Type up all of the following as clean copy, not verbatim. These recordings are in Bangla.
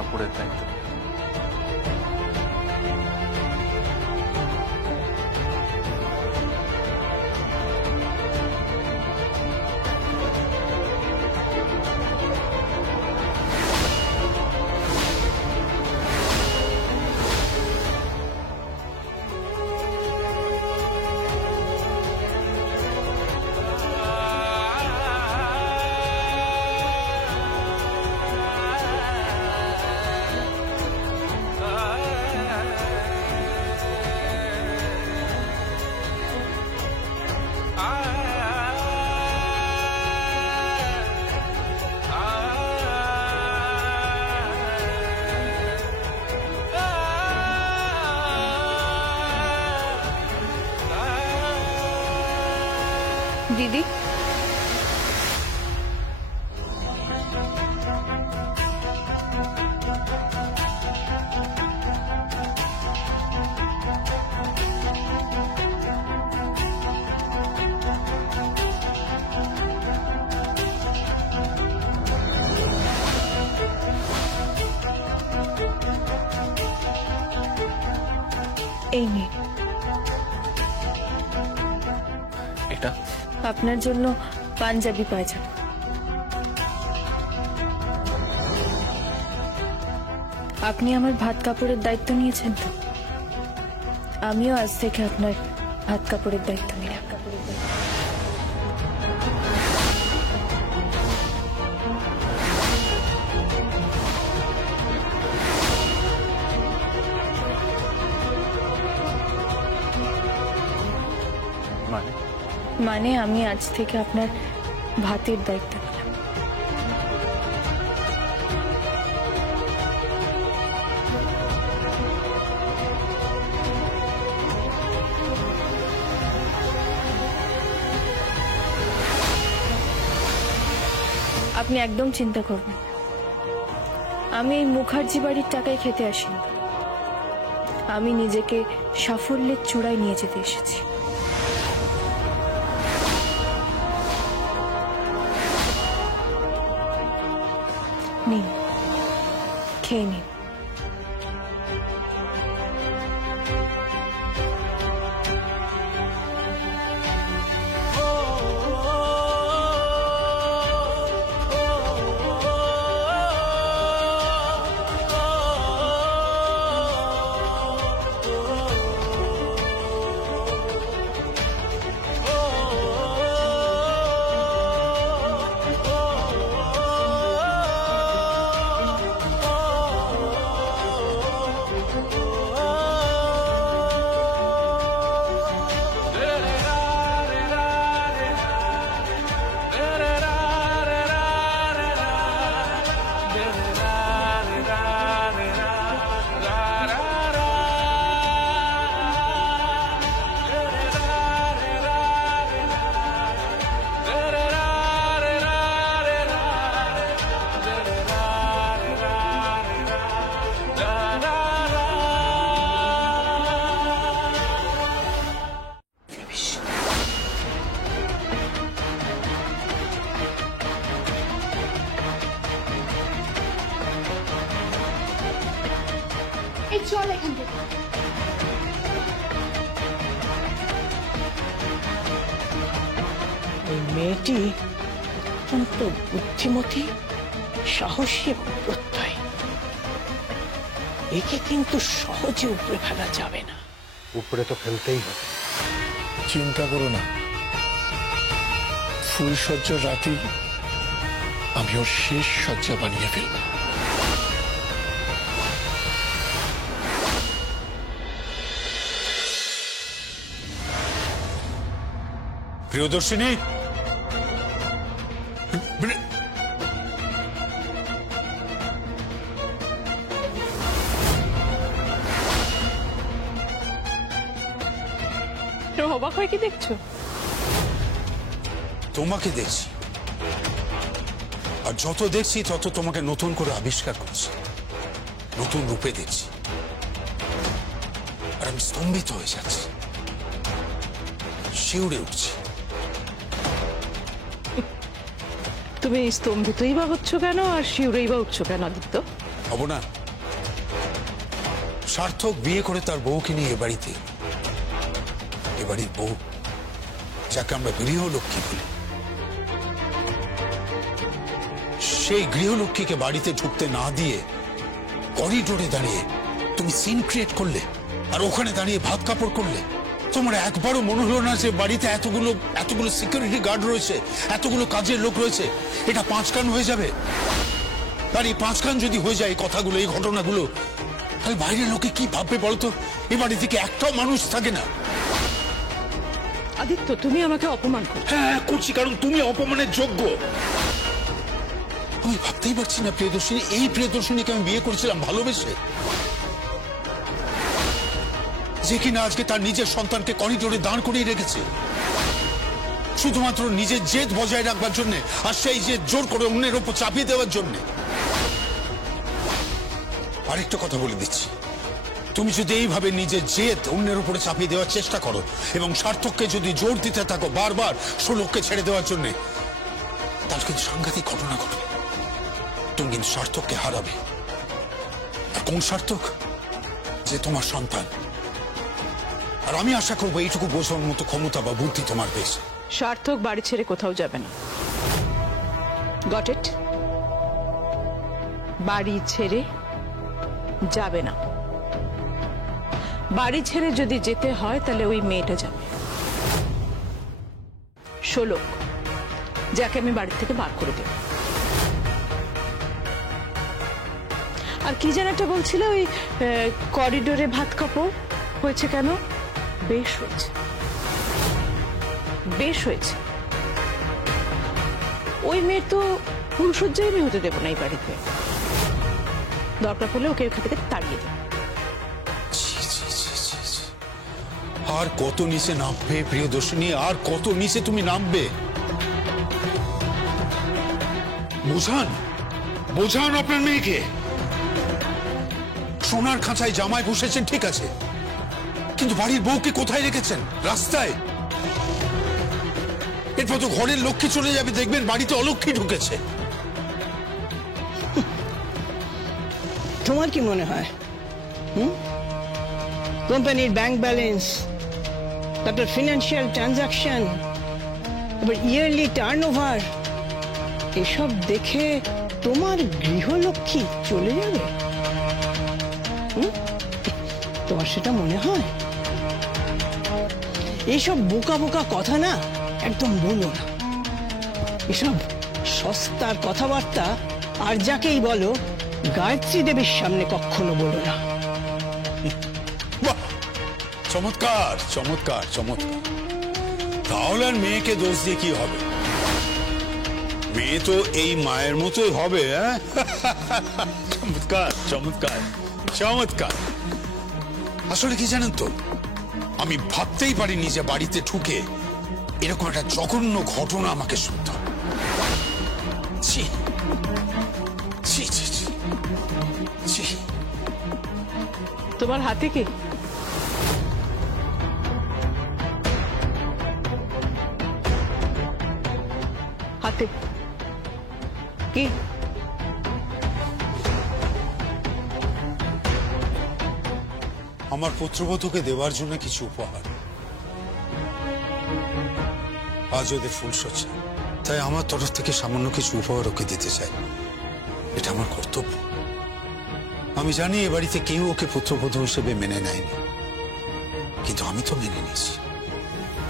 কাপড়ের দায়িত্ব। দিদি, এই নিন, এটা আপনার জন্য পাঞ্জাবি পায়জামা। আপনি আমার ভাত কাপড়ের দায়িত্ব নিয়েছেন তো, আমিও আজ থেকে আপনার ভাত কাপড়ের দায়িত্ব নিলাম। মানে আমি আজ থেকে আপনার ভাতের দায়িত্ব নিলাম। আপনি একদম চিন্তা করবেন, আমি এই মুখার্জি বাড়ির টাকায় খেতে আসিনি, আমি নিজেকে সাফল্যের চূড়ায় নিয়ে যেতে এসেছি। নিন, খেয়ে নিন। চল এখান থেকে। এই মেয়েটি অত্যন্ত বুদ্ধিমতী, সাহসী এবং প্রত্যয়ী। একে কিন্তু সহজে উপরে ফেলা যাবে না। উপরে তো ফেলতেই হবে। চিন্তা করো না, ফুলসজ্জার রাতেই আমি ওর শেষ সজ্জা বানিয়ে ফেলব। প্রিয়দর্শিনী, অবাক হয়ে কি দেখছো? তোমাকে দেখছি, আর যত দেখছি তত তোমাকে নতুন করে আবিষ্কার করছি, নতুন রূপে দেখছি, আর আমি স্তম্ভিত হয়ে যাচ্ছি, শিউরে উঠছি। তুমি স্তম্ভিতই বা হচ্ছ কেন, আর শিউরেই বা উঠছো কেন আদিত্য? হব না। সার্থক বিয়ে করে তার বউকে নিয়ে এ বাড়িতে, এ বাড়ির বউ যাকে আমরা গৃহলক্ষ্মী বলি, সেই গৃহলক্ষ্মীকে বাড়িতে ঢুকতে না দিয়ে করিডোরে দাঁড়িয়ে তুমি সিন ক্রিয়েট করলে, আর ওখানে দাঁড়িয়ে ভাত কাপড় করলে। তোমার একবারও মনে হলো না যে বাড়িতে এতগুলো সিকিউরিটি গার্ড রয়েছে, এতগুলো কাজের লোক রয়েছে, এটা 5 কান হয়ে যাবে? আর এই 5 কান যদি হয়ে যায় এই কথাগুলো, এই ঘটনাগুলো, তাহলে বাইরের লোকে কি ভাববে বলতো? এ বাড়ি থেকে একটাও মানুষ থাকে না। আদিত্য, তুমি আমাকে অপমান করো। হ্যাঁ করছি, কারণ তুমি অপমানের যোগ্য। আমি ভাবতেই পারছি না প্রিয়দর্শিনী, এই প্রিয়দর্শিনীকে আমি বিয়ে করেছিলাম ভালোবেসে, যে কিনা আজকে তার নিজের সন্তানকে করিডোরে দাঁড় করিয়ে রেখেছে শুধুমাত্র নিজের জেদ বজায় রাখবার জন্য, আর সেই জেদ জোর করে অন্যের ওপর চাপিয়ে দেওয়ার জন্য। আরেকটা কথা বলে দিচ্ছি, তুমি যদি এইভাবে নিজের জেদ অন্যের উপরে চাপিয়ে দেওয়ার চেষ্টা করো এবং সার্থককে যদি জোর দিতে থাকো বারবার ষোলককে ছেড়ে দেওয়ার জন্য, তাহলে কিন্তু সাংঘাতিক ঘটনা ঘটবে। তুমি কিন্তু সার্থককে হারাবে। আর কোন সার্থক? যে তোমার সন্তান। আর আমি আশা করবো এইটুকু বোঝার মতো ক্ষমতা বা বুদ্ধি তোমার বেশ। সার্থক বাড়ি ছেড়ে কোথাও যাবে না। Got it? বাড়ি ছেড়ে যাবে না। বাড়ি ছেড়ে যদি যেতে হয় তাহলে ওই মেয়েটা যাবে, ষোলক, যাকে আমি বাড়ি থেকে বার করে দেব। আর কি যেন একটা বলছিল, ওই করিডোরে ভাত কাপড় হয়েছে কেন? বেশ হয়েছে, বেশ হয়েছে। ওই মেয়ের তো পুরুষজ্জাই আমি হতে দেবো না এই বাড়িতে। দরকার পড়লে ওকে এখান থেকে তাড়িয়ে দেবো। আর কত নিচে নামবে প্রিয়দর্শিনী, আর কত নিচে তুমি নামবে? বোঝান, বোঝান আপনার মেয়েকে। সোনার খাঁচায় জামায় বসেছেন ঠিক আছে, কিন্তু বাড়ির বউকে কোথায় রেখেছেন? রাস্তায়। এরপর তো ঘরের লক্ষ্মী চলে যাবে, দেখবেন বাড়িতে অলক্ষ্মী ঢুকেছে। তোমার কি মনে হয় কোম্পানির ব্যাংক ব্যালেন্স, তারপর ফিনান্সিয়াল ট্রানজাকশন, তারপর ইয়ারলি টার্নওভার, এসব দেখে তোমার গৃহলক্ষ্মী চলে যাবে? তোমার সেটা মনে হয়? এইসব বোকা বোকা কথা না একদম বলো না। এসব সস্তার কথাবার্তা আর যাকেই বলো গায়ত্রী দেবীর সামনে কখনো বলো না। বাহ, চমৎকার চমৎকার চমৎকার। তাহলে আর মেয়েকে দোষ দিয়ে কি হবে? মেয়ে তো এই মায়ের মতোই হবে। চমৎকার চমৎকার চমৎকার। আসলে কি জানেন তো, আমি ভাবতেই পারিনি যে বাড়িতে ঢুকে এরকম একটা জঘন্য ঘটনা আমাকে শুনতে হবে। ছি ছি ছি ছি ছি। তোমার হাতে কি? হাতে কি? আমার পুত্রবধূকে দেওয়ার জন্য কিছু উপহার। আজ ওদের ফুলসজ্জা, তাই আমার তরফ থেকে সামান্য কিছু উপহার ওকে দিতে চাই। এটা আমার কর্তব্য। আমি জানি এ বাড়িতে কেউ ওকে পুত্রবধূ হিসেবে মেনে নেয়নি, কিন্তু আমি তো মেনে নিয়েছি,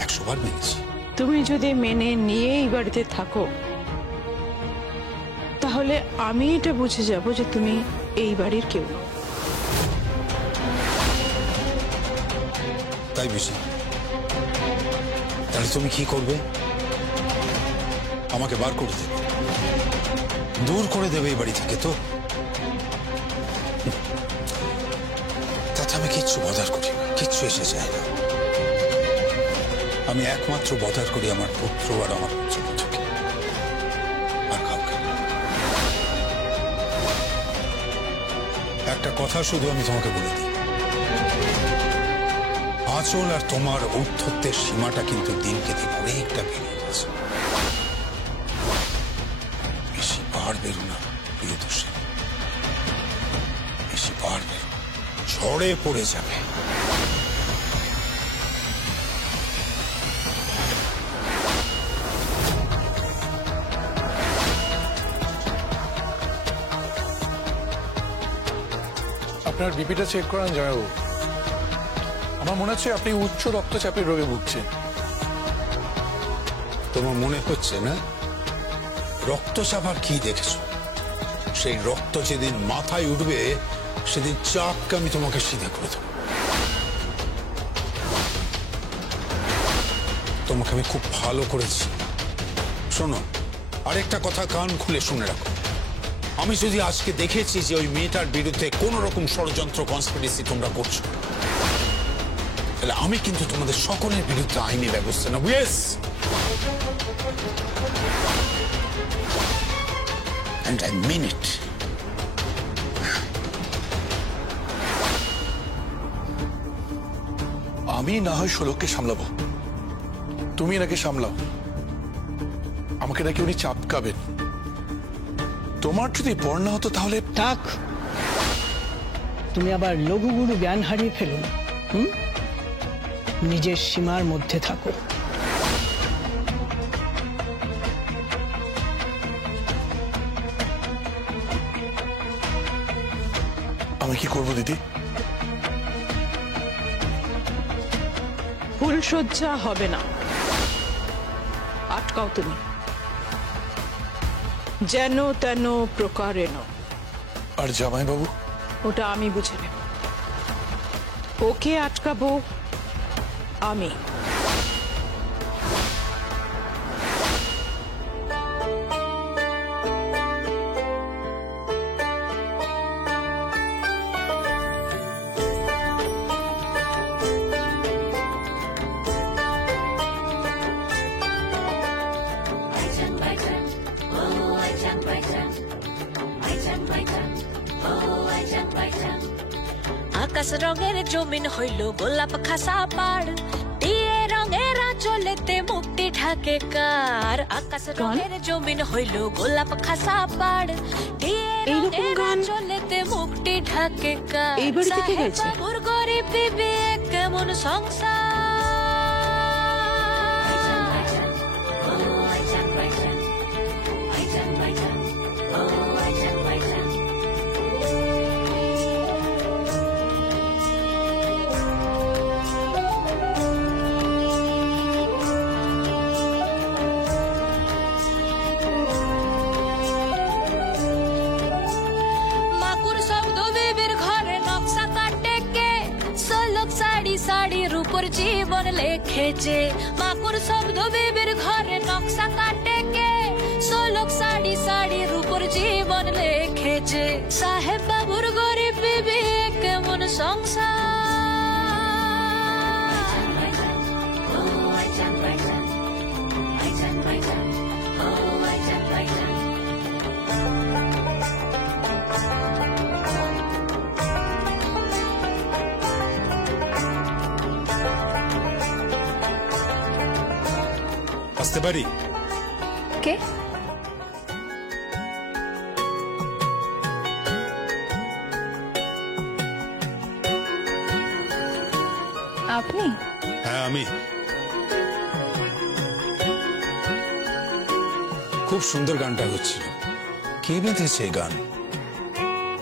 100 বার মেনেছি। তুমি যদি মেনে নিয়ে এই বাড়িতে থাকো তাহলে আমি এটা বুঝে যাব যে তুমি এই বাড়ির কেউ না। তাই বুঝি? তাহলে তুমি কি করবে? আমাকে বার করে দেবে, দূর করে দেবে এই বাড়ি থেকে। তো তাতে আমি কিচ্ছু বদার করি না, কিচ্ছু এসে যায় না। আমি একমাত্র বদার করি আমার পুত্র আর আমার পুত্রবধূকে, আর কাউকে না। একটা কথা শুধু আমি তোমাকে বলে দিই, আঁচল আর তোমার ঔদ্ধত্যের সীমাটা কিন্তু দিনকে দিন অনেকটা বেরিয়ে গেছে। বেশি পাহাড় বেরো না প্রিয়দর্শিনী। ঝড়ে পড়ে যাবে। আপনার বিপিটা চেক করান জামাইবাবু। আমার মনে হচ্ছে আপনি উচ্চ রক্তচাপের রোগে ভুগছেন। তোমার মনে হচ্ছে না? রক্তচাপ আর কি দেখেছো? সেই রক্ত যেদিন মাথায় উঠবে সেদিন চাপকে আমি তোমাকে সিধে করে দেবো। তোমাকে আমি খুব ভালো করেছি। শোনো, আরেকটা কথা কান খুলে শুনে রাখো। আমি যদি আজকে দেখেছি যে ওই মেয়েটার বিরুদ্ধে কোন রকম ষড়যন্ত্র কনস্পিরেসি তোমরা করছো, তাহলে আমি কিন্তু তোমাদের সকলের বিরুদ্ধে আইনি ব্যবস্থা নেব। Yes, and I mean it. আমি না হয় শোলককে সামলাবো, তুমি এনাকে সামলাও। আমাকে নাকি উনি চাপকাবেন। তোমার যদি পর না হতো তাহলে। থাক, তুমি আবার লঘুগুরু জ্ঞান হারিয়ে ফেলো না। নিজের সীমার মধ্যে থাকো। আমি কি করবো দিদি? ফুলশয্যা হবে না, আটকাও তুমি, যেন তেন প্রকারেণ। আর জামাইবাবু? ওটা আমি বুঝে নেব। ওকে আটকাবো আমি। আকাশ রঙের জমিন হইল গোলাপ খাসা পাড়, দিয়ে রঙের চলেতে মুক্তি ঢাকে কার। আকাশ রঙের জমিন হইল গোলাপ খাসা পাড়, দিয়ে এইরকম গান চলেতে মুক্তি ঢাকে কার। এই বাড়ি থেকে গেছে? বাবুর গরিব বিবেক কেমন সংসার। শাড়ির উপর জীবন লেখেছে, মাকুর শব্দ বেবির ঘরে নকশা কাটে কে। সোলক শাড়ির উপর জীবন লেখেছে, সাহেব বাবুর গরিব বিবি কেমন সংসার। আসতে পারি? কে? আপনি? হ্যাঁ, আমি। খুব সুন্দর গানটা হচ্ছিল। কে বেঁধেছে এই গান?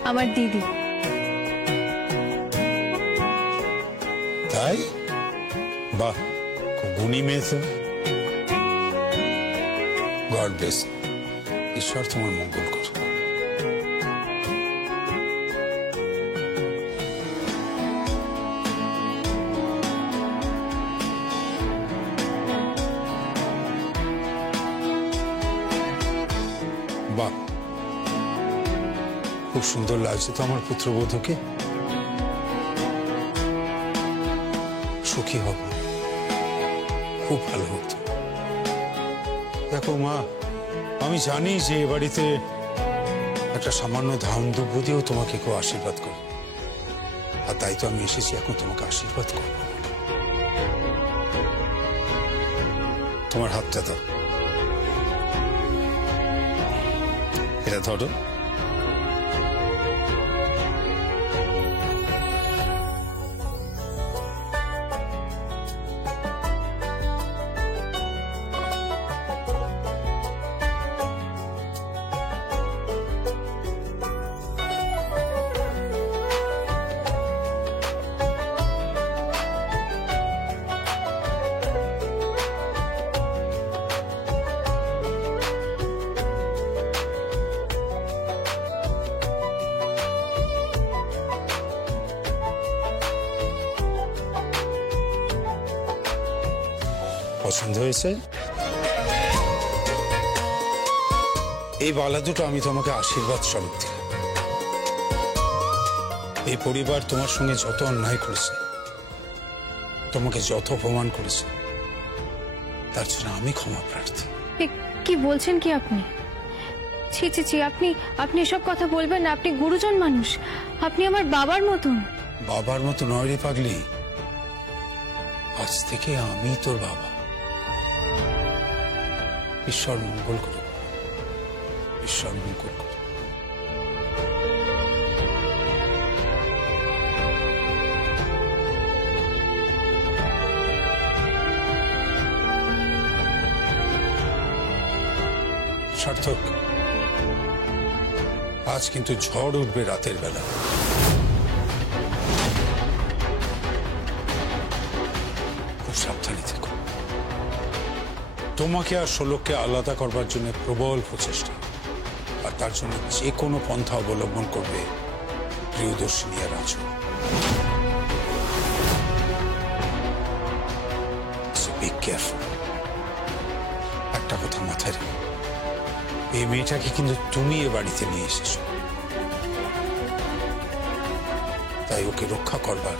আমার দিদি। তাই? বাহ, খুব গুণী মেয়ে তো। God bless. ঈশ্বর তোমার মঙ্গল করুক। বাহ, খুব সুন্দর লাগছে তো আমার পুত্রবধূকে। সুখী হব, খুব ভালো হতো। দেখো মা, আমি জানি যে এ বাড়িতে একটা সামান্য ধান দুব্য দিয়েও তোমাকে কেউ আশীর্বাদ করে, আর তাই তো আমি এসেছি এখন তোমাকে আশীর্বাদ করব। তোমার হাতটা দাও, এটা ধরো। পছন্দ হয়েছে? এই বালা দুটো আমি তোমাকে আশীর্বাদ স্বরূপ দিলাম। এই পরিবার তোমার সঙ্গে যত অন্যায় করেছে, তোমাকে যত অপমান করেছে, তার জন্য আমি ক্ষমা প্রার্থী। কি বলছেন কি আপনি? ছি ছি ছি, আপনি এসব কথা বলবেন না। আপনি গুরুজন মানুষ, আপনি আমার বাবার মতন। বাবার মতো নয় রে পাগলি, আজ থেকে আমি তোর বাবা। ঈশ্বর মঙ্গল করুক, ঈশ্বর মঙ্গল করুক। সার্থক, আজ কিন্তু ঝড় উঠবে রাতের বেলা। খুব সাবধানে থেকো। তোমাকে আর শোলককে আলাদা করবার জন্য প্রবল প্রচেষ্টা, আর তার জন্য যে কোনো পন্থা অবলম্বন করবে প্রিয়দর্শিনী আর রাজু। So be careful. একটা কথা মাথায় রেখো, এই মেয়েটাকে কিন্তু তুমি এ বাড়িতে নিয়ে এসেছো, তাই ওকে রক্ষা করবার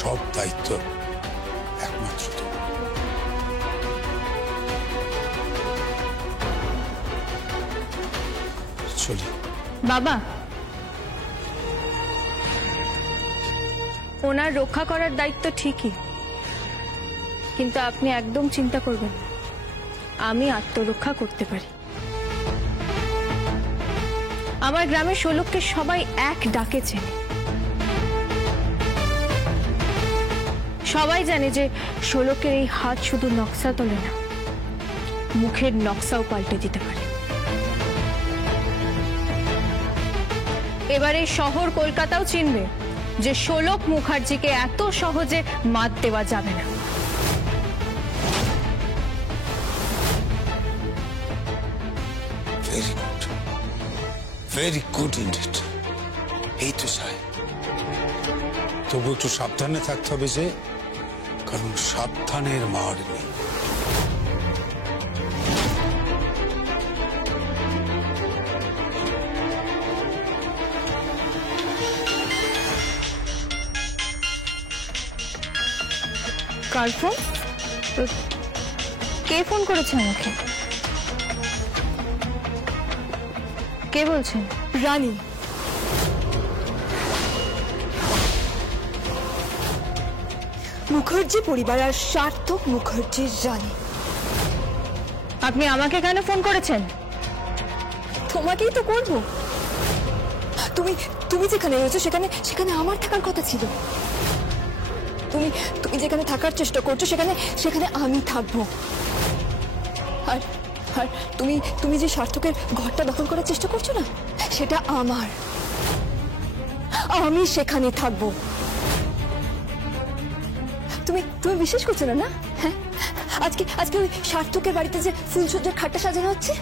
সব দায়িত্ব একমাত্র তোমার। চলি। বাবা, ওনার রক্ষা করার দায়িত্ব ঠিকই, কিন্তু আপনি একদম চিন্তা করবেন না, আমি আত্মরক্ষা করতে পারি। আমার গ্রামের শোলককে সবাই এক ডাকে চেনে। সবাই জানে যে শোলকের এই হাত শুধু নকশা তোলে না, মুখের নকশাও পাল্টে দিতে পারে। এবারে শহর কলকাতাও চিনবে যে শোলক মুখার্জিকে এত সহজে মাত দেওয়া যাবে না। Very good, very good indeed. এই তো চাই, তবু একটু সাবধানে থাকতে হবে যে, কারণ সাবধানের মার নেই। কার ফোন? কে ফোন করেছে আমাকে? কে বলছেন? রানী। মুখার্জি পরিবার আর সার্থক মুখার্জির রানী। আপনি আমাকে কেন ফোন করেছেন? তোমাকেই তো করব। তুমি তুমি যেখানে রয়েছো সেখানে সেখানে আমার থাকার কথা ছিল। তুমি তুমি যেখানে থাকার চেষ্টা করছো সেখানে সেখানে আমি থাকবো। আর আর তুমি তুমি যে সার্থকের ঘরটা দখল করার চেষ্টা করছো না, সেটা আমার। আমি সেখানে থাকবো। তুমি তুমি বিশ্বাস করছো না? না, হ্যাঁ, আজকে আজকে ওই সার্থকের বাড়িতে যে ফুলসজ্জার খাটটা সাজানো হচ্ছে,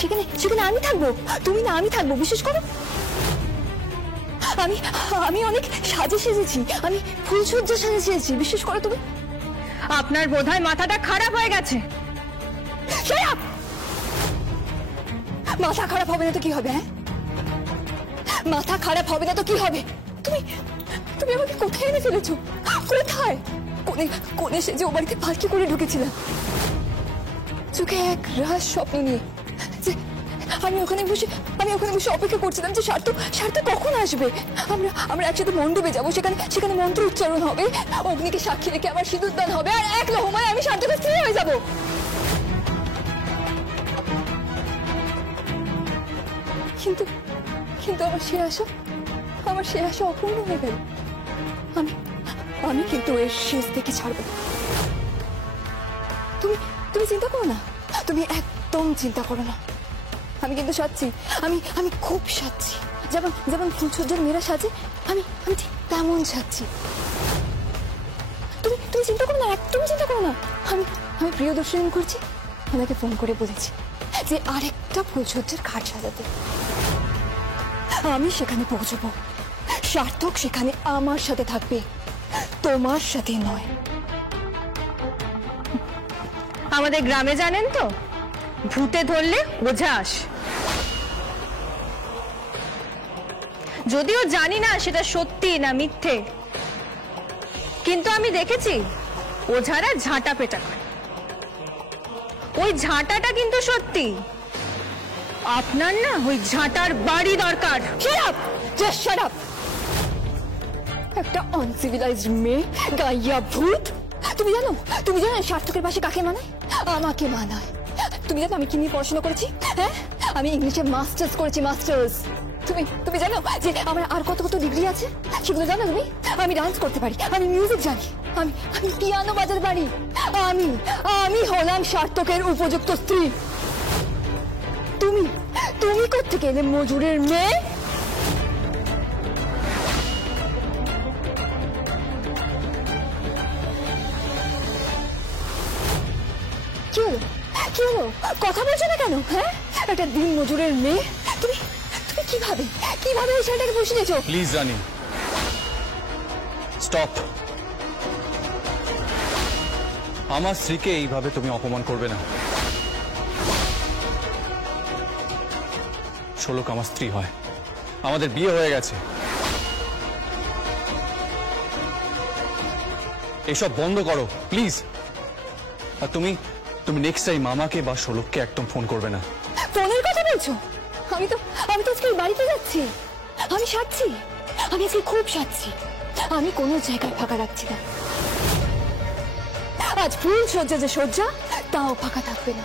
সেখানে সেখানে আমি থাকবো। তুমি না, আমি থাকবো, বিশ্বাস করো। আমি আমি অনেক সাজে সেজেছি, আমি ফুলসজ্জা সাজে সেজেছি, বিশ্বাস করো তুমি। আপনার বোধহয় মাথাটা খারাপ হয়ে গেছে। Shut up! মাথা খারাপ হবে না তো কি হবে? হ্যাঁ, মাথা খারাপ হবে না তো কি হবে? তুমি তুমি আমাকে কোথায় এনে ফেলেছো? কোথায়? কোনে কোনে সেজে ও বাড়িতে পালকি করে ঢুকেছিলাম, চোখে এক রাত স্বপ্ন নিয়ে যে আমি ওখানে বসে অপেক্ষা করছিলাম যে সার্থক কখন আসবে। আমরা একসাথে মণ্ডপে যাবো, সেখানে মন্ত্র উচ্চারণ হবে, অগ্নিকে সাক্ষী রেখে আমার সিঁদুরদান হবে, আর এক লহমায় আমি সার্থকের স্ত্রী হয়ে যাবো। কিন্তু কিন্তু আমার সে আশা অপূর্ণ হয়ে গেল। আমি কিন্তু এর শেষ থেকে ছাড়বো। তুমি চিন্তা করো না, তুমি একদম চিন্তা করো না। আমি কিন্তু সাজছি, আমি খুব সাজছি। যেমন ফুলসজ্জার মেয়েরা সাজে, আমি ঠিক তেমন সাজছি। তুমি চিন্তা করো না, একদম চিন্তা করো না। আমি প্রিয়দর্শিনী করছি, ওনাকে ফোন করে বলেছি যে আরেকটা ফুলসজ্জার খাট সাজাতে। আমি সেখানে পৌঁছবো, সার্থক সেখানে আমার সাথে থাকবে, তোমার সাথে নয়। আমাদের গ্রামে জানেন তো, ভূতে ধরলে ওঝা আসে। যদিও জানি না সেটা সত্যি না মিথ্যে, কিন্তু আমি দেখেছি ওঝারা ঝাঁটা পেটা করে। ওই ঝাঁটাটা কিন্তু সত্যি। আপনার না ওই ঝাঁটার বাড়ি দরকার। Shut up! Just shut up! একটা অনসিভিলাইজড মেয়ে, গাইয়া ভূত। তুমি জানো সার্থকের পাশে কাকে মানায়? আমাকে মানায়। তুমি জানো আমি কি নিয়ে পড়াশোনা করেছি? হ্যাঁ, আমি ইংলিশে মাস্টার্স করেছি, মাস্টার্স। তুমি জানো যে আমার আর কত কত ডিগ্রি আছে? সেগুলো জানো তুমি? আমি ডান্স করতে পারি, আমি মিউজিক জানি, আমি পিয়ানো বাজাতে পারি। আমি হলাম সার্থকের উপযুক্ত স্ত্রী। তুমি কোত্থেকে এলে মজুরের মেয়ে? কি হলো? কথা বলছো না কেন? হ্যাঁ, একটা দিন মজুরের মেয়ে। তুমি কিভাবে এই ছেলেটাকে বসে দিয়েছো? Please Rani, stop. আমার স্ত্রীকে এইভাবে তুমি অপমান করবে না। ষোলক আমার স্ত্রী হয়, আমাদের বিয়ে হয়ে গেছে। এসব বন্ধ করো প্লিজ। আর তুমি নেক্সট টাইম মামাকে বা ষোলককে একদম ফোন করবে না। ফোনের কথা বলছো? আমি তো আজকে বাড়িতে যাচ্ছি। আমি সাজছি, আমি আজকে খুব সাজছি। আমি কোনো জায়গায় ফাঁকা রাখছি না। আজ ফুল সজ্জা যে সজ্জা, তাও ফাঁকা থাকবে না।